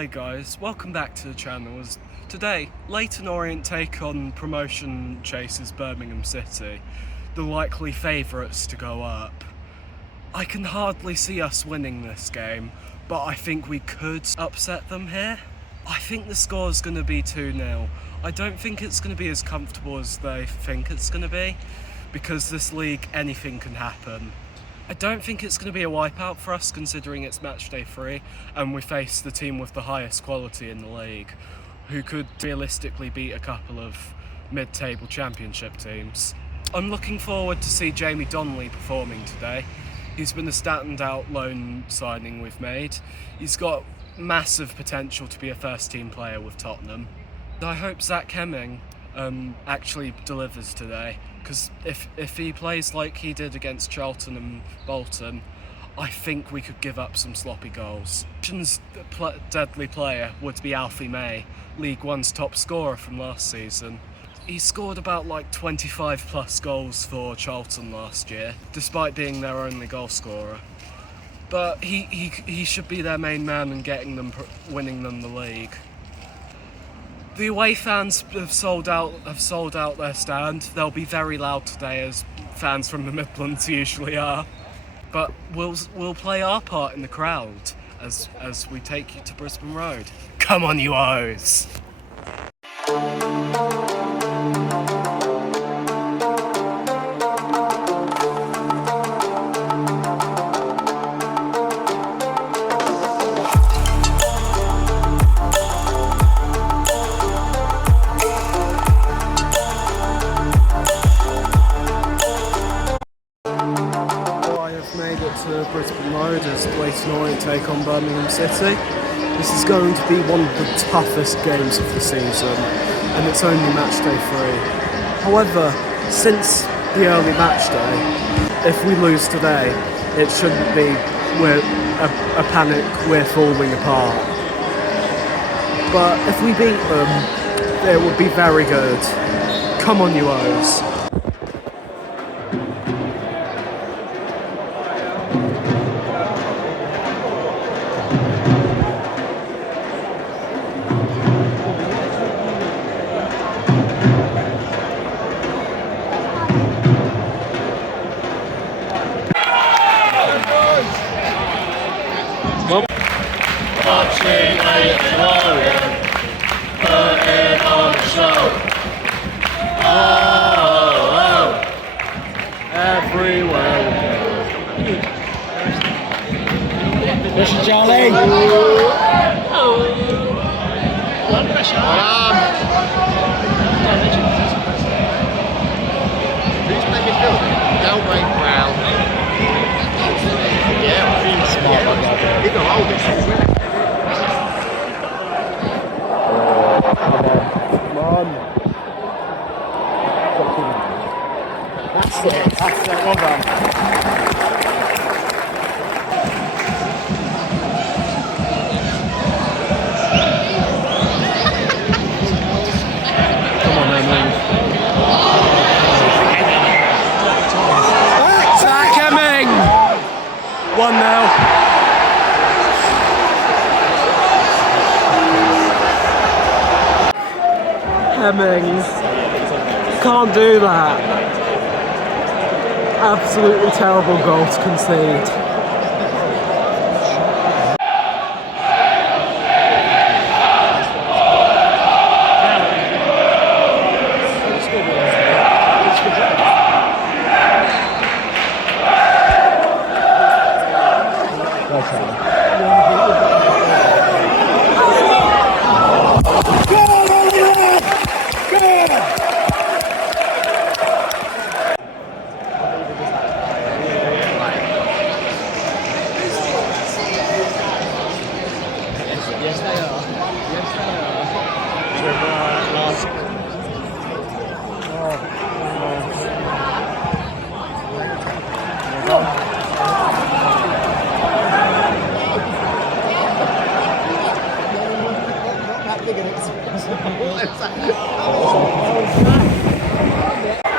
Hi guys, welcome back to the channel. Today, Leyton Orient take on promotion chasers Birmingham City, the likely favourites to go up. I can hardly see us winning this game, but I think we could upset them here. I think the score is going to be 2-0. I don't think it's going to be as comfortable as they think it's going to be, because this league, anything can happen. I don't think it's going to be a wipeout for us, considering it's matchday 3 and we face the team with the highest quality in the league, who could realistically beat a couple of mid-table championship teams. I'm looking forward to see Jamie Donnelly performing today. He's been a standout loan signing we've made. He's got massive potential to be a first-team player with Tottenham. I hope Zach Hemming actually delivers today, because if he plays like he did against Charlton and Bolton, I think we could give up some sloppy goals. Promotion's deadly player would be Alfie May, League One's top scorer from last season. He scored about 25 plus goals for Charlton last year, despite being their only goal scorer. But he should be their main man and winning them the league. The away fans have sold out their stand. They'll be very loud today, as fans from the Midlands usually are. But we'll play our part in the crowd as we take you to Brisbane Road. Come on, you O's! To Brisbane Road as Leyton Orient take on Birmingham City. This is going to be one of the toughest games of the season, and it's only matchday 3. However, since the early matchday, if we lose today, it shouldn't be a panic, we're falling apart. But if we beat them, it would be very good. Come on, you O's. Watching Leyton Orient, putting on a show. Oh, oh, everywhere we go. Listen, Charlie. Who's playing midfield? Delray Brown. Yeah, really smart. He's not old, is he? Come on. That's it, well done. Come on then, man. Zach Hemming! 1-0. Hemming, can't do that. Absolutely terrible goal to concede.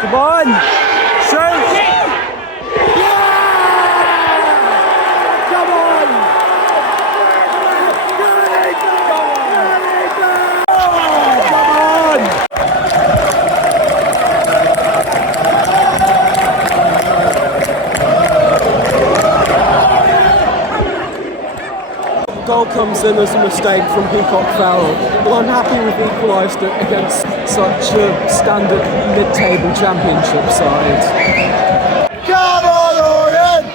Come on! Shoot! Yeah! Come on! goal comes in as a mistake from Peacock Farrell. Well, I'm happy we've equalised it against such a standard mid-table championship side. Come on, Orient!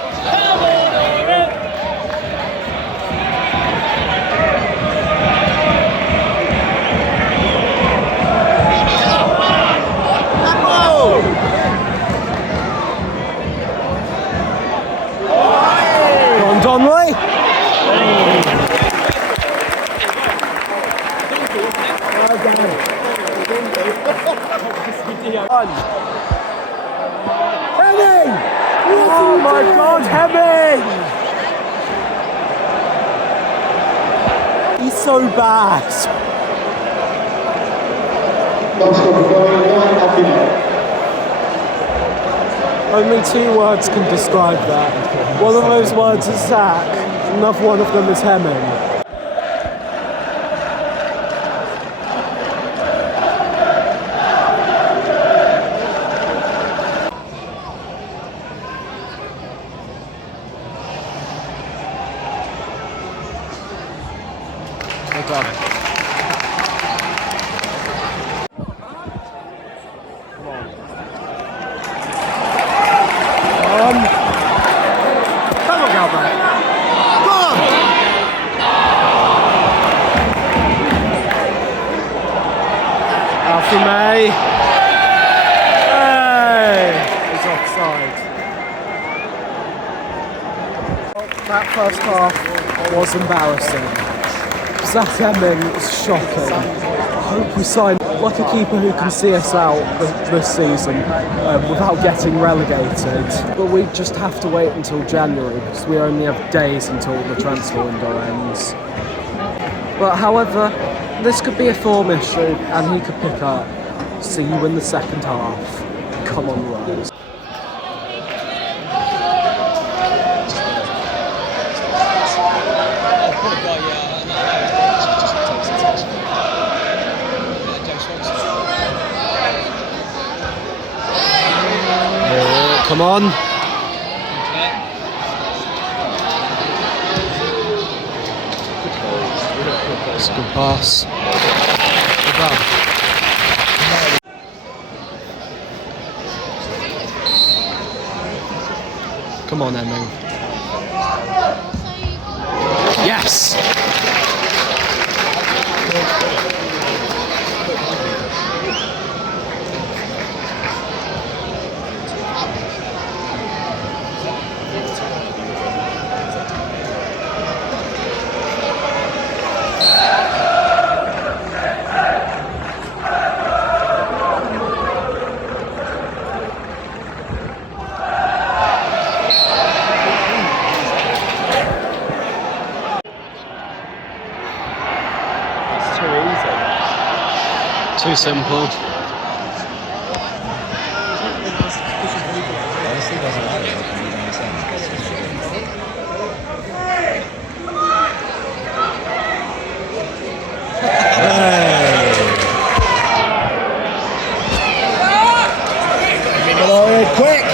Ron Donnelly. Henning! Oh my God, Hemming! He's so bad. Only 2 words can describe that. One of those words is sack, another one of them is Hemming. Well done. Come on, Galbraith. Come on! Alfie May. Hey! He's offside. That first half was embarrassing. Zach Hemming is shocking. I hope we sign like a keeper who can see us out this season without getting relegated. But we just have to wait until January because we only have days until the transfer window ends. But however, this could be a form issue and he could pick up. See you in the second half. Come on, Rose. Come on. That's a good pass. Good run. Come on, Hemming. Yes! Too simple. Quick!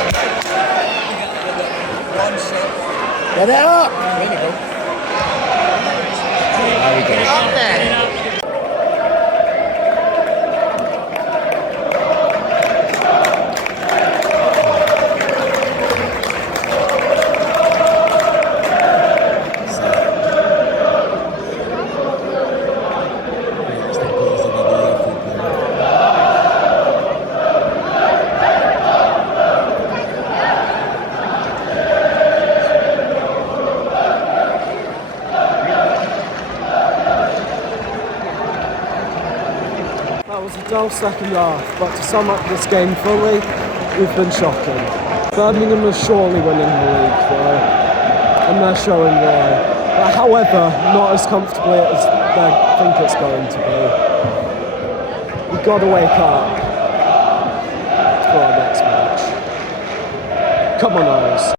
Get it up! There we go. There we go. That was a dull second half, but to sum up this game fully, we've been shocking. Birmingham is surely winning the league though, and they're showing why. But however, not as comfortably as they think it's going to be. We've got to wake up for our next match. Come on,